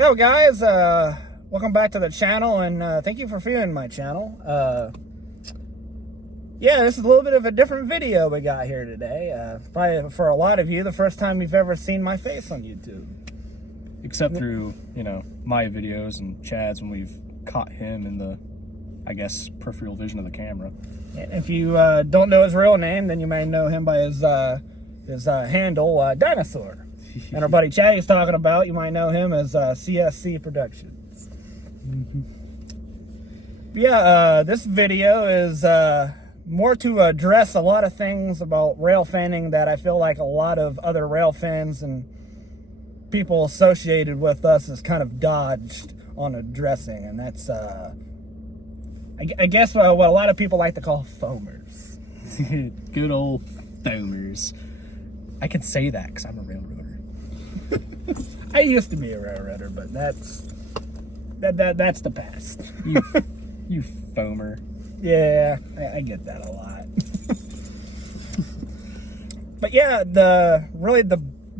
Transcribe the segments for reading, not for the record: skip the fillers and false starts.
Hello guys, welcome back to the channel, and thank you for viewing my channel. Yeah, this is a little bit of a different video we got here today. Probably for a lot of you, the first time you've ever seen my face on YouTube. Except through, my videos and Chad's when we've caught him in the, I guess, peripheral vision of the camera. And if you don't know his real name, then you may know him by his handle, Dinosaur. And our buddy Chad is talking about, you might know him as CSC Productions. Yeah, this video is more to address a lot of things about rail fanning that I feel like a lot of other rail fans and people associated with us has kind of dodged on addressing, and that's I guess what a lot of people like to call foamers. Good old foamers. I can say that because I'm a railroader. I used to be a railroader, but that's the past. You foamer. Yeah, I get that a lot. But yeah, the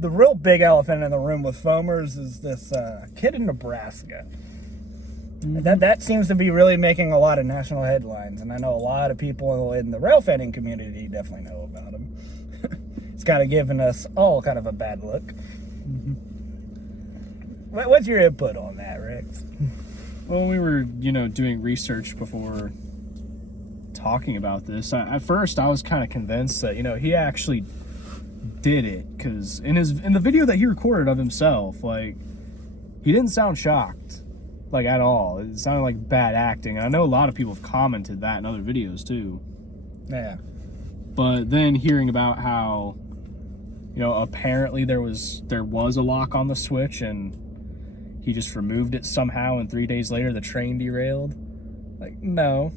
real big elephant in the room with foamers is this kid in Nebraska. Mm-hmm. That seems to be really making a lot of national headlines, and I know a lot of people in the rail fanning community definitely know about him. It's kind of giving us all kind of a bad look. Mm-hmm. What's your input on that, Rex? Well, when we were, doing research before talking about this, at first I was kind of convinced that, he actually did it, because in the video that he recorded of himself, he didn't sound shocked, at all. It sounded like bad acting. And I know a lot of people have commented that in other videos too. Yeah. But then hearing about how, apparently there was a lock on the switch and he just removed it somehow, and 3 days later the train derailed. No.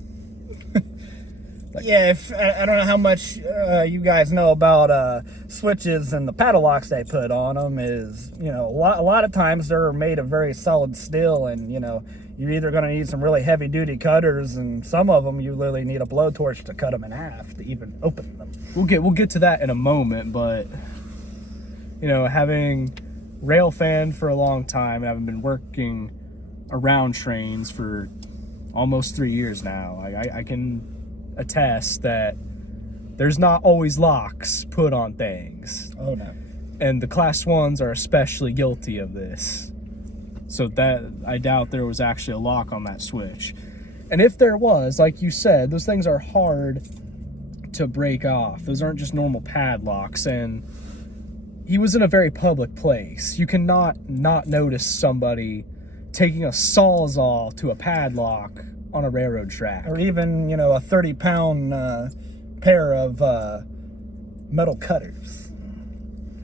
Yeah, I don't know how much you guys know about switches and the padlocks they put on them. Is a lot of times they're made of very solid steel, and you're either going to need some really heavy duty cutters, and some of them you literally need a blowtorch to cut them in half to even open them. We'll get to that in a moment, but having rail fan for a long time, and I've been working around trains for almost 3 years now. I can attest that there's not always locks put on things. Oh no. And the class 1s are especially guilty of this. So that I doubt there was actually a lock on that switch. And if there was, like you said, those things are hard to break off. Those aren't just normal padlocks, and he was in a very public place. You cannot not notice somebody taking a sawzall to a padlock on a railroad track. Or even, a 30-pound pair of metal cutters.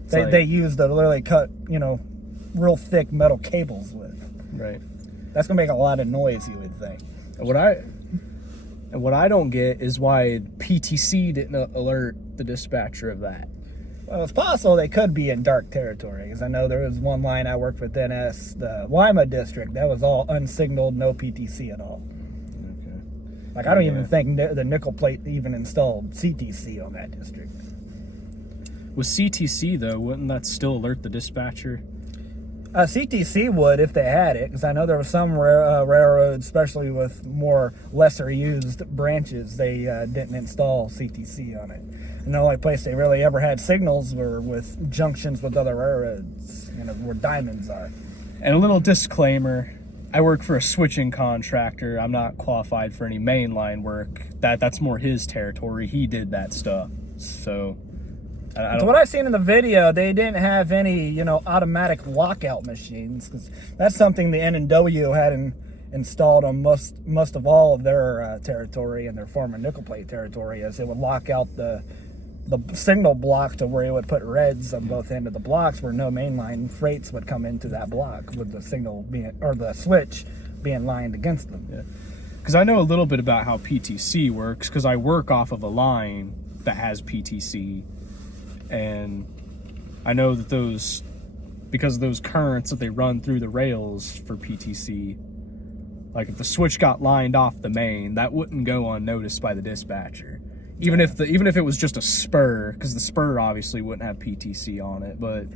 They use to literally cut, real thick metal cables with. Right. That's going to make a lot of noise, you would think. And what I don't get is why PTC didn't alert the dispatcher of that. Well, it's possible they could be in dark territory, because I know there was one line I worked with NS, the Lima district, that was all unsignaled, no PTC at all. Okay. I don't even think the nickel plate even installed CTC on that district. With CTC, though, wouldn't that still alert the dispatcher? CTC would if they had it, because I know there were some railroads, especially with more lesser used branches, they didn't install CTC on it. And the only place they really ever had signals were with junctions with other railroads, where diamonds are. And a little disclaimer, I work for a switching contractor. I'm not qualified for any mainline work. That's more his territory. He did that stuff. So what I've seen in the video, they didn't have any, automatic lockout machines, because that's something the N&W had installed on most of all of their territory and their former nickel plate territory, as it would lock out the signal block to where it would put reds on both ends of the blocks, where no mainline freights would come into that block with the signal the switch being lined against them. Yeah. Because I know a little bit about how PTC works, because I work off of a line that has PTC. And I know that because of those currents that they run through the rails for PTC, if the switch got lined off the main, that wouldn't go unnoticed by the dispatcher. Even if it was just a spur, because the spur obviously wouldn't have PTC on it, but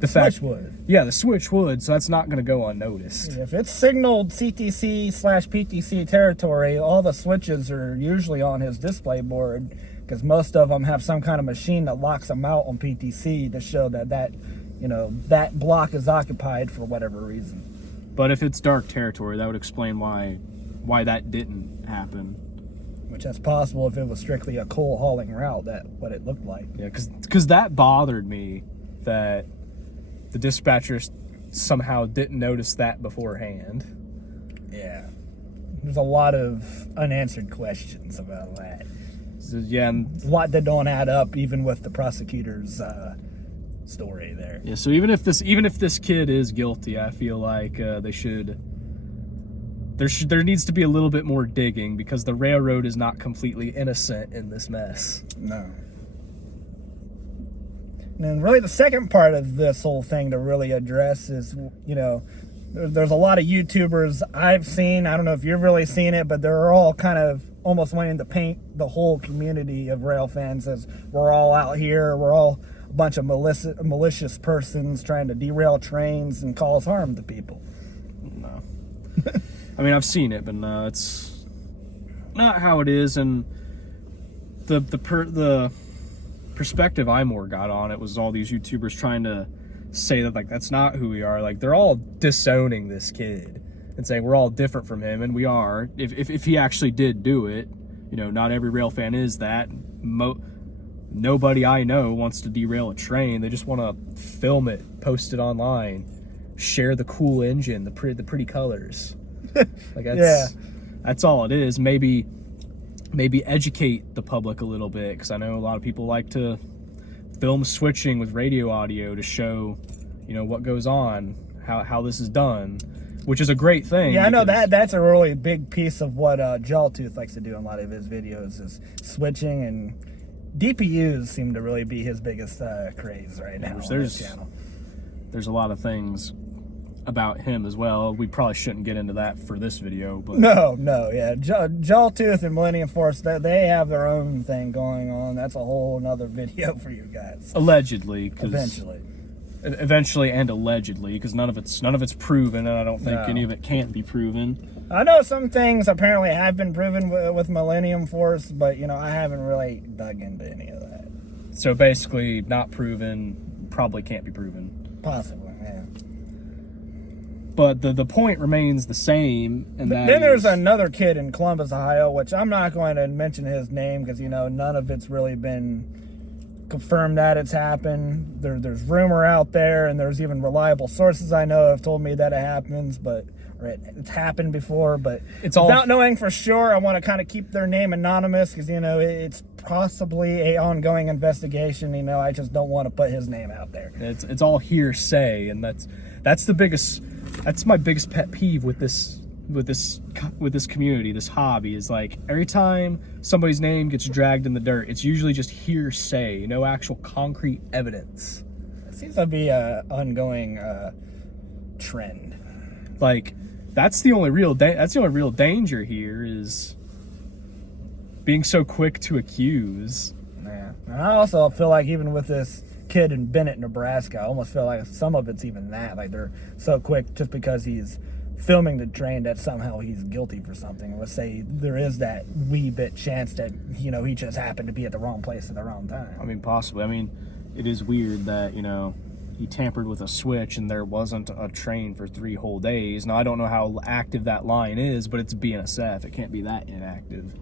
The switch would. Yeah, the switch would, so that's not going to go unnoticed. If it's signaled CTC/PTC territory, all the switches are usually on his display board, because most of them have some kind of machine that locks them out on PTC to show that that block is occupied for whatever reason. But if it's dark territory, that would explain why that didn't happen. Which that's possible if it was strictly a coal hauling route, what it looked like. Yeah, because that bothered me, that the dispatchers somehow didn't notice that beforehand. Yeah. There's a lot of unanswered questions about that. So, yeah, and a lot that don't add up, even with the prosecutor's story there. Yeah, so even if this kid is guilty, I feel like there needs to be a little bit more digging, because the railroad is not completely innocent in this mess. No. And really the second part of this whole thing to really address is, there's a lot of YouTubers I've seen, I don't know if you've really seen it, but they're all kind of almost wanting to paint the whole community of rail fans as we're all out here, we're all a bunch of malicious persons trying to derail trains and cause harm to people. No. I mean, I've seen it, but no, it's not how it is. And the perspective I more got on it was all these YouTubers trying to say that, like, that's not who we are. Like, they're all disowning this kid and saying we're all different from him, and we are. If he actually did do it, not every rail fan is that. Nobody I know wants to derail a train. They just want to film it, post it online, share the cool engine, the pretty colors. Like, that's all it is. Maybe educate the public a little bit, because I know a lot of people like to film switching with radio audio to show, what goes on, how this is done, which is a great thing. Yeah, I know that's a really big piece of what Jawtooth likes to do in a lot of his videos is switching, and DPUs seem to really be his biggest craze right now on his channel. There's a lot of things about him as well. We probably shouldn't get into that for this video, but no, yeah, Jawtooth and Millennium Force, they have their own thing going on. That's a whole nother video for you guys. Allegedly, eventually and allegedly, because none of it's proven, and I don't think any of it can be proven. I know some things apparently have been proven with Millennium Force, but I haven't really dug into any of that. So basically, not proven, probably can't be proven. Possibly, yeah. But the point remains the same, and then there's another kid in Columbus, Ohio, which I'm not going to mention his name because none of it's really been confirmed that it's happened. There's rumor out there, and there's even reliable sources I know have told me that it happens, but it's happened before. But it's all without knowing for sure. I want to kind of keep their name anonymous because it's possibly a ongoing investigation. I just don't want to put his name out there. It's all hearsay, and that's the biggest. That's my biggest pet peeve with this community, this hobby, is like every time somebody's name gets dragged in the dirt, it's usually just hearsay, no actual concrete evidence. It seems to be an ongoing trend. Like, that's the only real danger here, is being so quick to accuse. Yeah, and I also feel like even with this kid in Bennet, Nebraska, I almost feel like some of it's even that, like they're so quick just because he's filming the train that somehow he's guilty for something. Let's say there is that wee bit chance that he just happened to be at the wrong place at the wrong time. I mean, possibly. I mean, it is weird that he tampered with a switch and there wasn't a train for 3 whole days. Now, I don't know how active that line is, but it's BNSF. It can't be that inactive.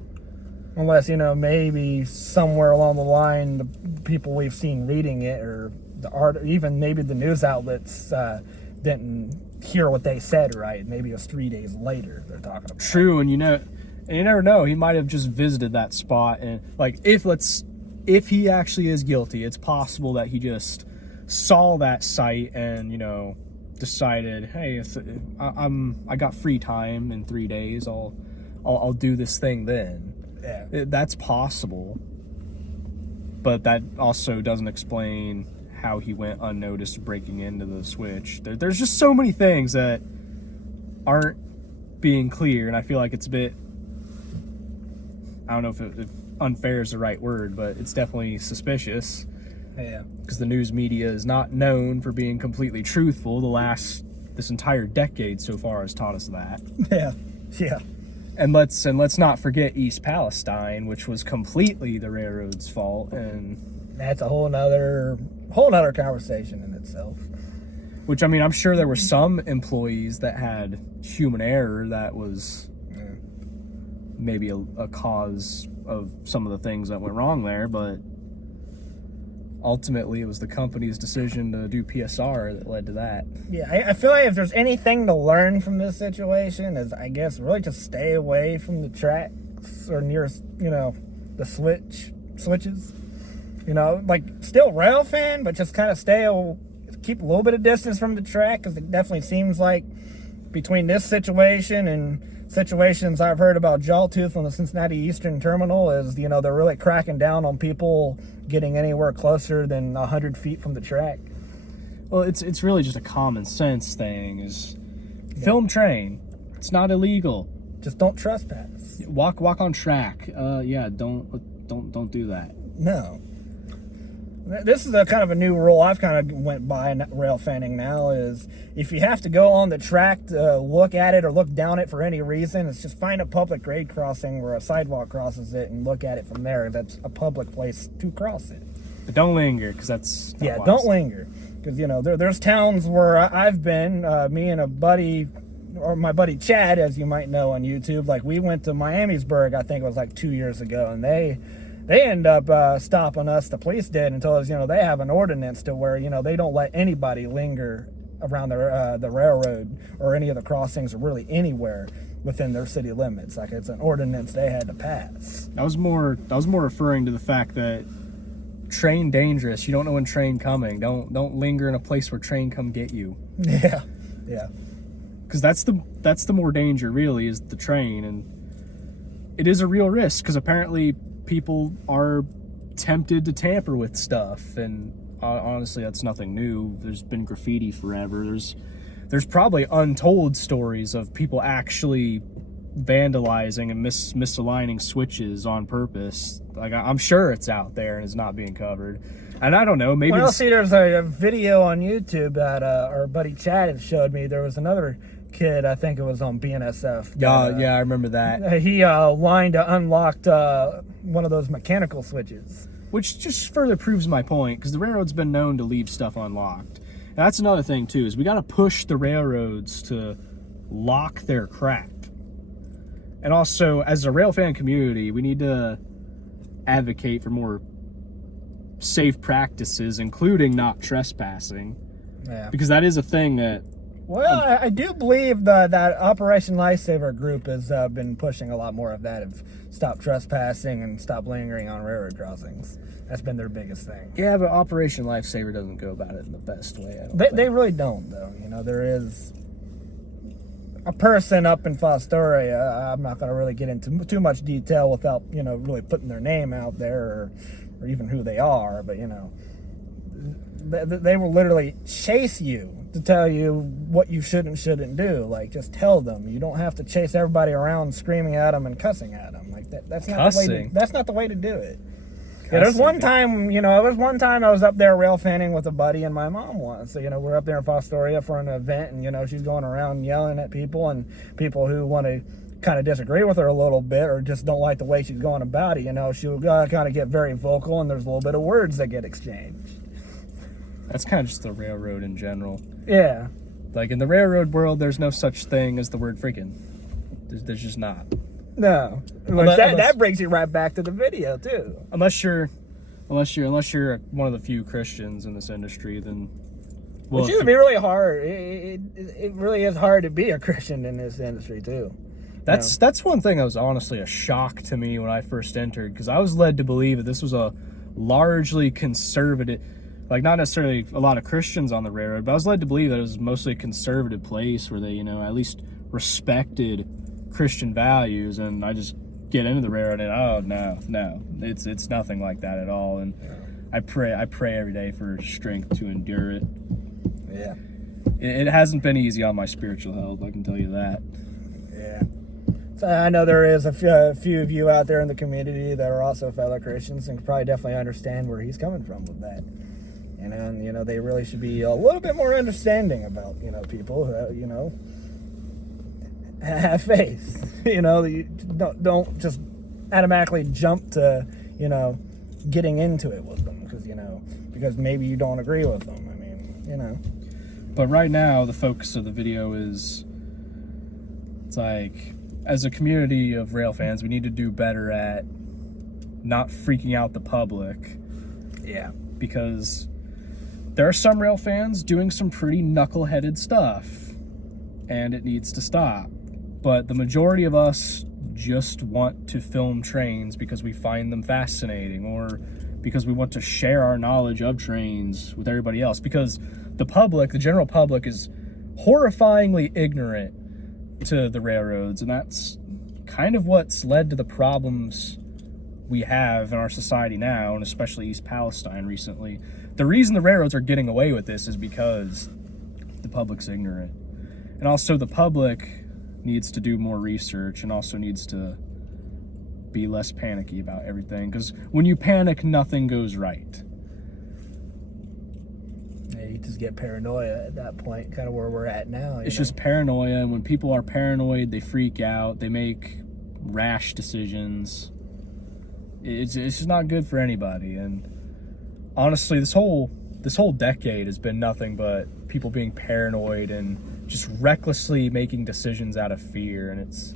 Unless, maybe somewhere along the line, the people we've seen reading it, or even maybe the news outlets didn't hear what they said right. Maybe it was 3 days later they're talking about. True, and you never know. He might have just visited that spot, and like if he actually is guilty, it's possible that he just saw that site and decided, hey, if I got free time in 3 days, I'll do this thing then. Yeah. That's possible, but that also doesn't explain how he went unnoticed breaking into the switch. There's just so many things that aren't being clear, and I feel like it's a bit, I don't know if unfair is the right word, but it's definitely suspicious. Yeah. Because the news media is not known for being completely truthful. This entire decade so far has taught us that. Yeah. Yeah. And let's not forget East Palestine, which was completely the railroad's fault, and that's a whole nother conversation in itself. Which, I mean, I'm sure there were some employees that had human error that was maybe a cause of some of the things that went wrong there, but ultimately it was the company's decision to do PSR that led to that. Yeah, I feel like if there's anything to learn from this situation is, I guess, really just stay away from the tracks or near, the switches. Like still railfan, but just kind of keep a little bit of distance from the track, because it definitely seems like between this situation and situations I've heard about Jawtooth on the Cincinnati Eastern Terminal is, they're really cracking down on people getting anywhere closer than 100 feet from the track. Well, it's really just a common sense thing. Film train. It's not illegal. Just don't trespass. Walk on track. Don't do that. No. This is a kind of a new rule I've kind of went by in rail fanning now, is if you have to go on the track to look at it or look down it for any reason, it's just find a public grade crossing where a sidewalk crosses it and look at it from there. That's a public place to cross it. But don't linger, because that's not wise. Don't linger. Because, there's towns where I've been, me and a buddy, or my buddy Chad, as you might know on YouTube, like we went to Miamisburg, I think it was like 2 years ago, and they end up stopping us, the police did, and told us, they have an ordinance to where, they don't let anybody linger around the railroad or any of the crossings or really anywhere within their city limits. Like, it's an ordinance they had to pass. I was more referring to the fact that train dangerous. You don't know when train coming. Don't linger in a place where train come get you. Yeah. Yeah. Because that's the more danger, really, is the train, and it is a real risk, because apparently people are tempted to tamper with stuff, and honestly, that's nothing new. There's been graffiti forever. There's probably untold stories of people actually vandalizing and misaligning switches on purpose. Like, I'm sure it's out there and it's not being covered. And I don't know, maybe... Well, see, there's a video on YouTube that our buddy Chad had showed me. There was another kid, I think it was on BNSF. Yeah, I remember that. He lined unlocked one of those mechanical switches. Which just further proves my point, because the railroad's been known to leave stuff unlocked. And that's another thing, too, is we got to push the railroads to lock their crap. And also, as a railfan community, we need to advocate for more safe practices, including not trespassing. Yeah. Because that is a thing that... Well, I do believe that Operation Lifesaver group has been pushing a lot more of that, of stop trespassing and stop lingering on railroad crossings. That's been their biggest thing. Yeah, but Operation Lifesaver doesn't go about it in the best way. They really don't, though. There is a person up in Fostoria. I'm not going to really get into too much detail without, really putting their name out there or even who they are. But, they will literally chase you to tell you what you shouldn't do. Like, just tell them. You don't have to chase everybody around screaming at them and cussing at them. Like, that's not the way to do it. Yeah, there's one time, I was up there rail fanning with a buddy and my mom once. So, we're up there in Fostoria for an event, and, she's going around yelling at people, and people who want to kind of disagree with her a little bit or just don't like the way she's going about it, she'll kind of get very vocal, and there's a little bit of words that get exchanged. That's kind of just the railroad in general. Yeah. Like, in the railroad world, there's no such thing as the word freaking. There's just not. No. That brings you right back to the video, too. Unless you're one of the few Christians in this industry, then... Well, which would be really hard. It really is hard to be a Christian in this industry, too. That's one thing that was honestly a shock to me when I first entered, because I was led to believe that this was a largely conservative... Like, not necessarily a lot of Christians on the railroad, but I was led to believe that it was mostly a conservative place where they, at least respected Christian values. And I just get into the railroad and, oh, no, it's nothing like that at all. And I pray every day for strength to endure it. Yeah. It hasn't been easy on my spiritual health, I can tell you that. Yeah. So I know there is a few of you out there in the community that are also fellow Christians and can probably definitely understand where he's coming from with that. And they really should be a little bit more understanding about people who have faith. You don't just automatically jump to getting into it with them because maybe you don't agree with them. But right now, the focus of the video is, it's like, as a community of rail fans, we need to do better at not freaking out the public. Yeah. Because there are some rail fans doing some pretty knuckleheaded stuff, and it needs to stop. But the majority of us just want to film trains because we find them fascinating, or because we want to share our knowledge of trains with everybody else. Because the public, the general public, is horrifyingly ignorant to the railroads, and that's kind of what's led to the problems we have in our society now, and especially East Palestine recently. The reason the railroads are getting away with this is because the public's ignorant. And also the public needs to do more research and also needs to be less panicky about everything, because when you panic, nothing goes right. You just get paranoia at that point, kind of where we're at now. It's just paranoia, and when people are paranoid, they freak out, they make rash decisions. It's just not good for anybody. And honestly, this whole decade has been nothing but people being paranoid and just recklessly making decisions out of fear. And it's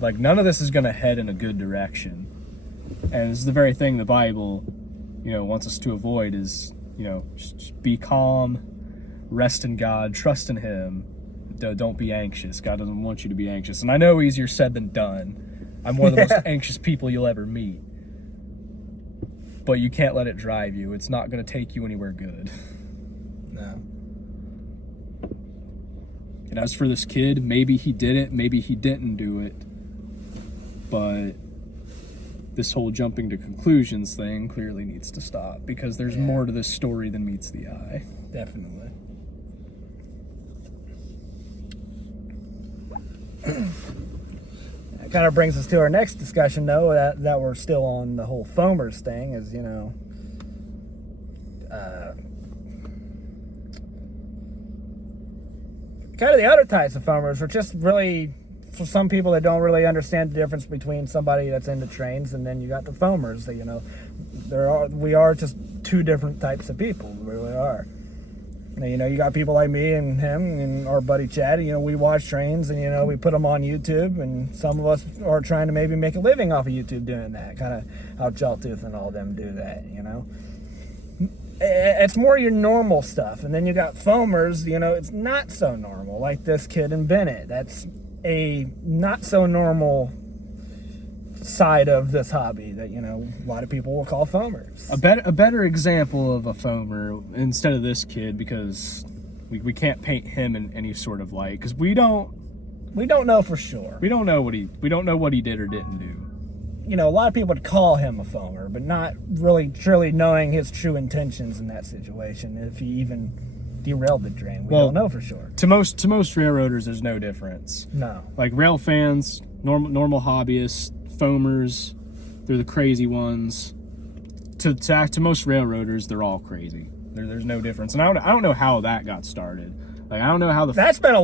like, none of this is going to head in a good direction. And this is the very thing the Bible, wants us to avoid is, just be calm, rest in God, trust in Him. Don't be anxious. God doesn't want you to be anxious. And I know easier said than done. I'm one of the most anxious people you'll ever meet. But you can't let it drive you. It's not going to take you anywhere good. No. And as for this kid, maybe he did it, maybe he didn't do it. But this whole jumping to conclusions thing clearly needs to stop, because there's more to this story than meets the eye. Definitely. That kind of brings us to our next discussion, though, that we're still on the whole foamers thing, is, kind of the other types of foamers are just really, for some people that don't really understand the difference between somebody that's into trains and then you got the foamers. That, we are just two different types of people. We really are. You got people like me and him and our buddy Chad. We watch trains and we put them on YouTube, and some of us are trying to maybe make a living off of YouTube doing that. Kind of how Jawtooth and all them do that. It's more your normal stuff, and then you got foamers. It's not so normal, like this kid in Bennet. That's a not so normal side of this hobby that a lot of people will call foamers. A better example of a foamer instead of this kid, because we can't paint him in any sort of light, because we don't know for sure. We don't know what he did or didn't do. A lot of people would call him a foamer, but not really truly knowing his true intentions in that situation, if he even derailed the train. We don't know for sure. To most railroaders, there's no difference. No. Like rail fans, normal hobbyists, foamers, they're the crazy ones. To most railroaders, they're all crazy. There's no difference. And I don't know how that got started. Like, I don't know how that's been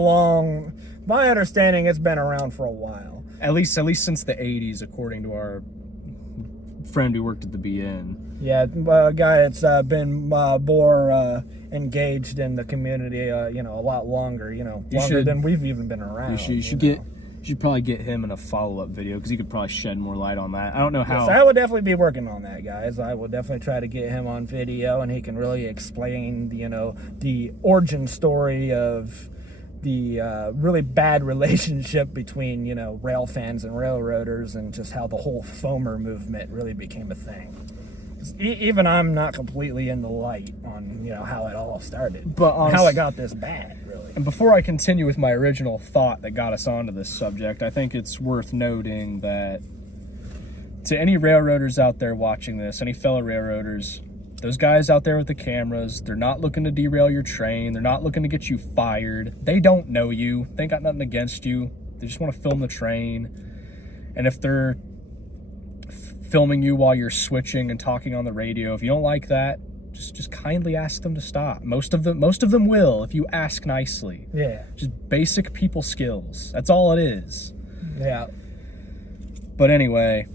my understanding, it's been around for a while. At least since the 80s, according to our friend who worked at the BN. Yeah, a guy that's been more engaged in the community, a lot longer, longer than we've even been around. You should probably get him in a follow-up video, because he could probably shed more light on that. I don't know how. Yes, I would definitely be working on that, guys. I will definitely try to get him on video, and he can really explain, the origin story of the really bad relationship between, rail fans and railroaders, and just how the whole foamer movement really became a thing. Even I'm not completely in the light on, how it all started, but how it got this bad, really. And before I continue with my original thought that got us onto this subject, I think it's worth noting that to any railroaders out there watching this, any fellow railroaders, those guys out there with the cameras, they're not looking to derail your train. They're not looking to get you fired. They don't know you. They ain't got nothing against you. They just want to film the train. And if they're filming you while you're switching and talking on the radio, if you don't like that, Just kindly ask them to stop. Most of them will if you ask nicely. Yeah. Just basic people skills. That's all it is. Yeah. But anyway,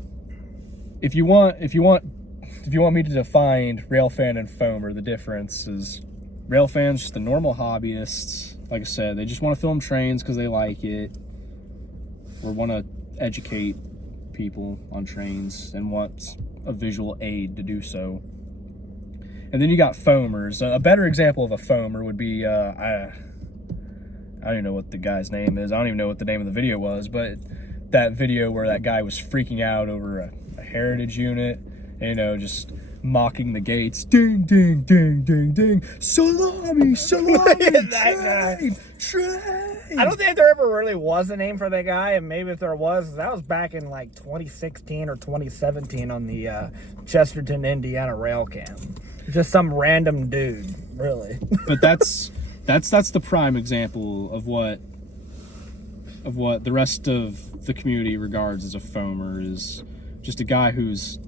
if you want me to define railfan and foamer, the difference is railfans just the normal hobbyists. Like I said, they just want to film trains because they like it, or want to educate people on trains and want a visual aid to do so. And then you got foamers. A better example of a foamer would be I don't even know what the guy's name is. I don't even know what the name of the video was, but that video where that guy was freaking out over a heritage unit, and, just mocking the gates. Ding, ding, ding, ding, ding. Salami, train. I don't think there ever really was a name for that guy, and maybe if there was, that was back in like 2016 or 2017 on the Chesterton, Indiana rail cam. Just some random dude, really. But that's the prime example of what the rest of the community regards as a foamer, is just a guy who's,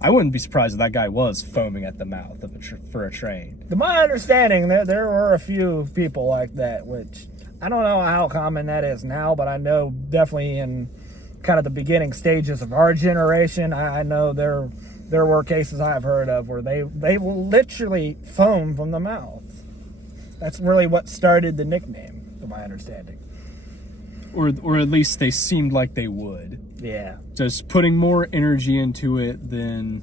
I wouldn't be surprised if that guy was foaming at the mouth of for a train. To my understanding, there were a few people like that, which I don't know how common that is now, but I know definitely in kind of the beginning stages of our generation, I know there were cases I've heard of where they will literally foam from the mouth. That's really what started the nickname, to my understanding. Or at least they seemed like they would. Yeah. Just putting more energy into it than...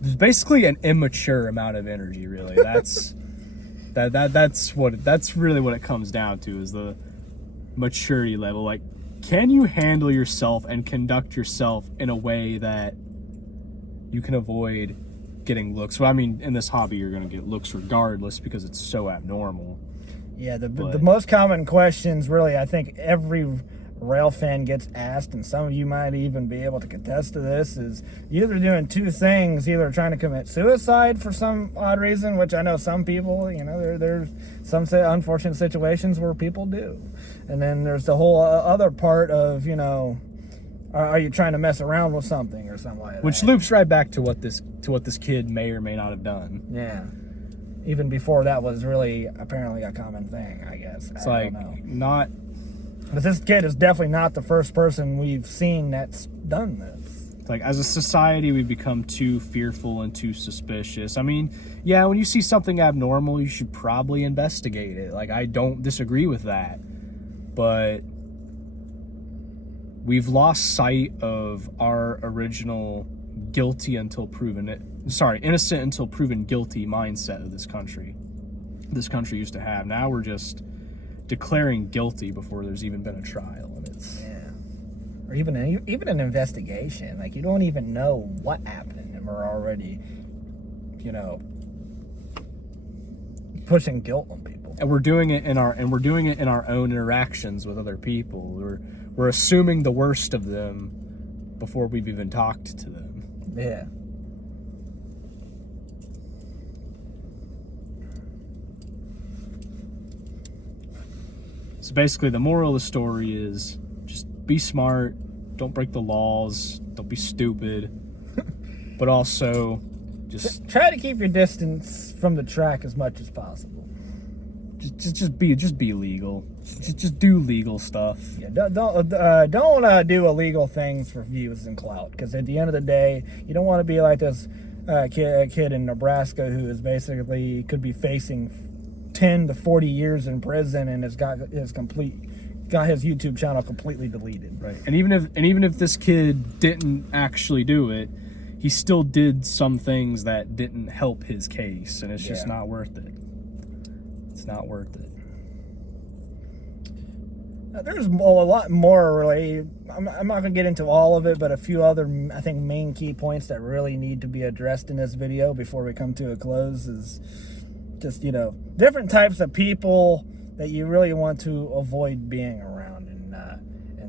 There's basically an immature amount of energy, really. That's that's really what it comes down to, is the maturity level. Like, can you handle yourself and conduct yourself in a way that you can avoid getting looks? Well, I mean, in this hobby, you're going to get looks regardless because it's so abnormal. Yeah, the most common questions, really, I think every rail fan gets asked, and some of you might even be able to contest to this, is either doing two things: either trying to commit suicide for some odd reason, which I know some people, there's some unfortunate situations where people do, and then there's the whole other part of, are you trying to mess around with something or something like that? Which loops right back to what this kid may or may not have done. Yeah. Even before that was really apparently a common thing, I guess. It's I like, don't know. not... But this kid is definitely not the first person we've seen that's done this. It's like, as a society, we've become too fearful and too suspicious. I mean, yeah, when you see something abnormal, you should probably investigate it. Like, I don't disagree with that. But we've lost sight of our original innocent until proven guilty mindset of this country used to have. Now we're just declaring guilty before there's even been a trial, and it's or even an investigation. Like, you don't even know what happened, and we're already pushing guilt on people. And we're doing it in our own interactions with other people. We're assuming the worst of them before we've even talked to them. Yeah. So basically, the moral of the story is just be smart, don't break the laws, don't be stupid, but also just try to keep your distance from the track as much as possible. Just be legal. Just do legal stuff. Yeah, don't do illegal things for views and clout, because at the end of the day, you don't want to be like this kid in Nebraska who is basically could be facing 10 to 40 years in prison and has got his YouTube channel completely deleted. Right. And even if this kid didn't actually do it, he still did some things that didn't help his case, and it's just not worth it. It's not worth it. There's a lot more, really. I'm not going to get into all of it, but a few other, I think, main key points that really need to be addressed in this video before we come to a close is just, different types of people that you really want to avoid being around in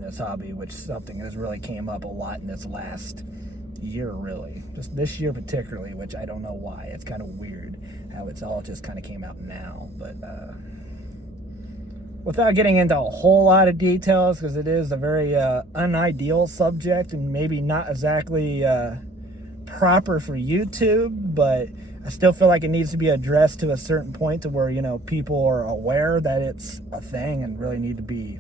this hobby, which is something that's really came up a lot in this last year, really. Just this year particularly, which I don't know why. It's kind of weird how it's all just kind of came out now, but without getting into a whole lot of details, because it is a very unideal subject and maybe not exactly proper for YouTube, but I still feel like it needs to be addressed to a certain point to where, you know, people are aware that it's a thing and really need to be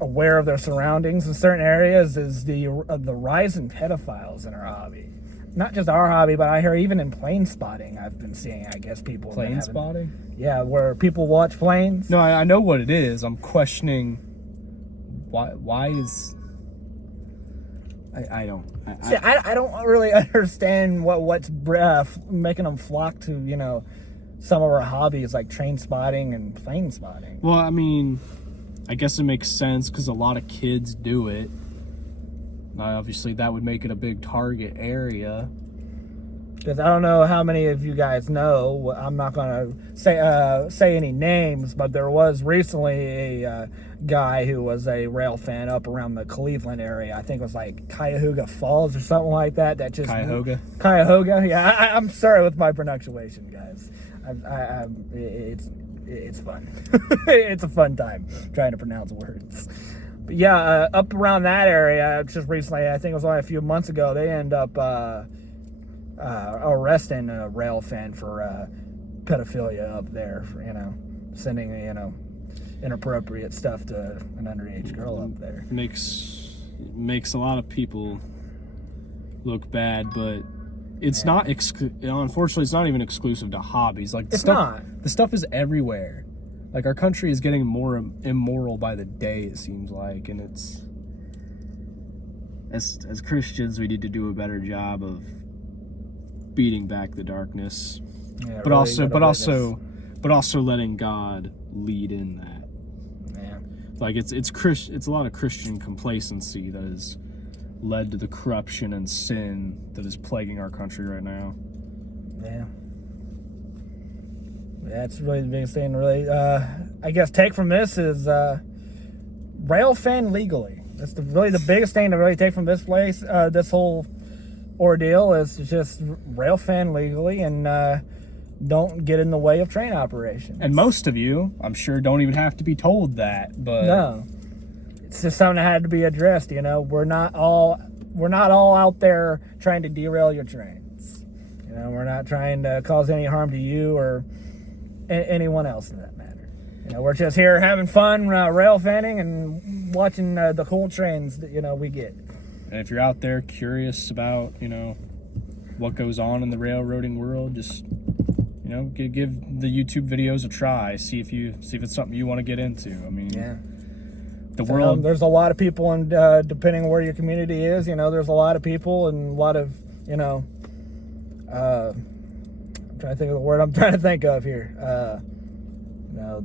aware of their surroundings in certain areas. Is the rise in pedophiles in our hobby. Not just our hobby, but I hear even in plane spotting, I've been seeing, I guess, people... Plane spotting? Yeah, where people watch planes. No, I know what it is. I'm questioning why is... I don't... I don't really understand what's making them flock to, you know, some of our hobbies like train spotting and plane spotting. Well, I mean, I guess it makes sense because a lot of kids do it. Obviously, that would make it a big target area. Because I don't know how many of you guys know. I'm not going to say any names, but there was recently a guy who was a rail fan up around the Cleveland area. I think it was like Cuyahoga Falls or something like that. That just Cuyahoga. Yeah, I'm sorry with my pronunciation, guys. It's fun. It's a fun time trying to pronounce words. But yeah, up around that area, just recently, I think it was only a few months ago, they end up arresting a rail fan for pedophilia up there, for, you know, sending, you know, inappropriate stuff to an underage girl up there. Makes a lot of people look bad, but it's not, unfortunately, it's not even exclusive to hobbies. Like, the stuff is everywhere. Like, our country is getting more immoral by the day, it seems like, and it's... As Christians, we need to do a better job of beating back the darkness, yeah, but really also letting God lead in that. Yeah. Like, it's a lot of Christian complacency that has led to the corruption and sin that is plaguing our country right now. Yeah. That's really the biggest thing, really. I guess take from this is railfan legally. That's really the biggest thing to really take from this place. This whole ordeal is just railfan legally and don't get in the way of train operations. And most of you, I'm sure, don't even have to be told that. But no, it's just something that had to be addressed. You know, we're not all out there trying to derail your trains. You know, we're not trying to cause any harm to you or anyone else in that matter. You know, we're just here having fun, rail fanning and watching the cool trains that, you know, we get. And if you're out there curious about, you know, what goes on in the railroading world, just, you know, give the YouTube videos a try. See if it's something you want to get into. I mean, yeah. The world. There's a lot of people, and depending on where your community is, you know, there's a lot of people and a lot of, you know, I'm trying to think of the word I'm trying to think of here. You know,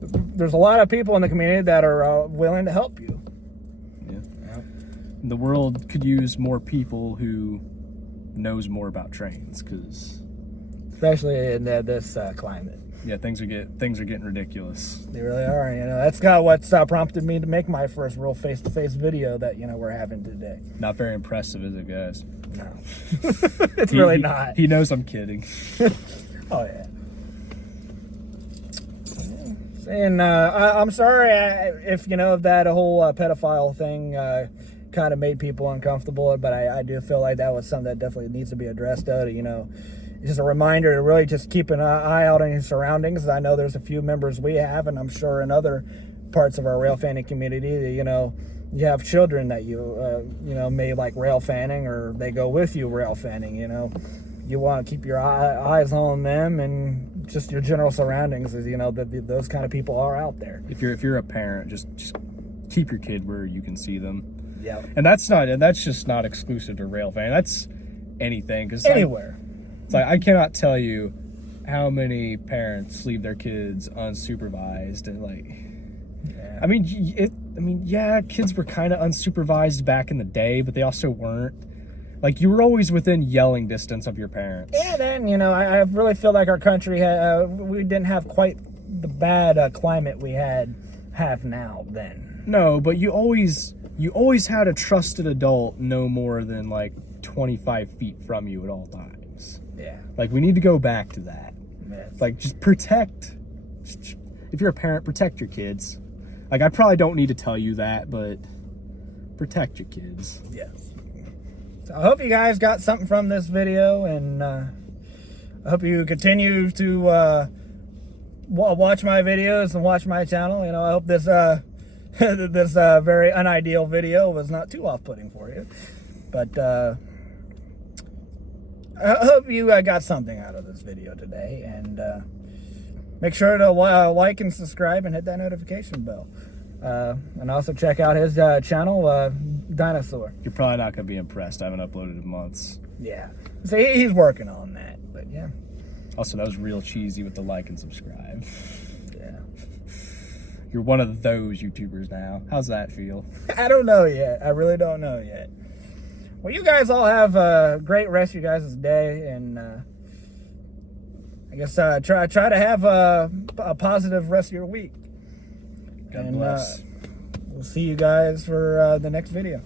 there's a lot of people in the community that are willing to help you. Yeah. The world could use more people who knows more about trains, because especially in this climate. Yeah, things are getting ridiculous. They really are. You know, that's kind of what's prompted me to make my first real face-to-face video that, you know, we're having today. Not very impressive, is it, guys? No, it's really not. He knows I'm kidding. Oh yeah. And I'm sorry if, you know, if that whole pedophile thing kind of made people uncomfortable, but I do feel like that was something that definitely needs to be addressed. You know, it's just a reminder to really just keep an eye out on your surroundings. I know there's a few members we have, and I'm sure in other parts of our rail fanning community that, you know, you have children that you know, may like rail fanning, or they go with you rail fanning. You know, you want to keep your eyes on them and just your general surroundings. Is, you know, that those kind of people are out there. If you're a parent, just keep your kid where you can see them. Yeah, and that's just not exclusive to rail fanning. That's anything, because anywhere. It's like, I cannot tell you how many parents leave their kids unsupervised, and like, yeah. I mean, yeah, kids were kind of unsupervised back in the day, but they also weren't. Like, you were always within yelling distance of your parents. Yeah, then, you know, I really feel like our country we didn't have quite the bad climate we have now then. No, but you always had a trusted adult no more than like 25 feet from you at all times. Yeah. Like, we need to go back to that. Yes. Like, just protect. If you're a parent, protect your kids. Like, I probably don't need to tell you that, but protect your kids. Yes. So I hope you guys got something from this video, and I hope you continue to watch my videos and watch my channel. You know, I hope this this very unideal video was not too off-putting for you, but I hope you got something out of this video today, and make sure to like and subscribe and hit that notification bell. And also check out his channel, Dinosaur. You're probably not going to be impressed. I haven't uploaded in months. Yeah. So he's working on that, but yeah. Also, that was real cheesy with the like and subscribe. Yeah. You're one of those YouTubers now. How's that feel? I don't know yet. I really don't know yet. Well, you guys all have a great rest of your guys' day, and I guess try to have a positive rest of your week. God bless. We'll see you guys for the next video.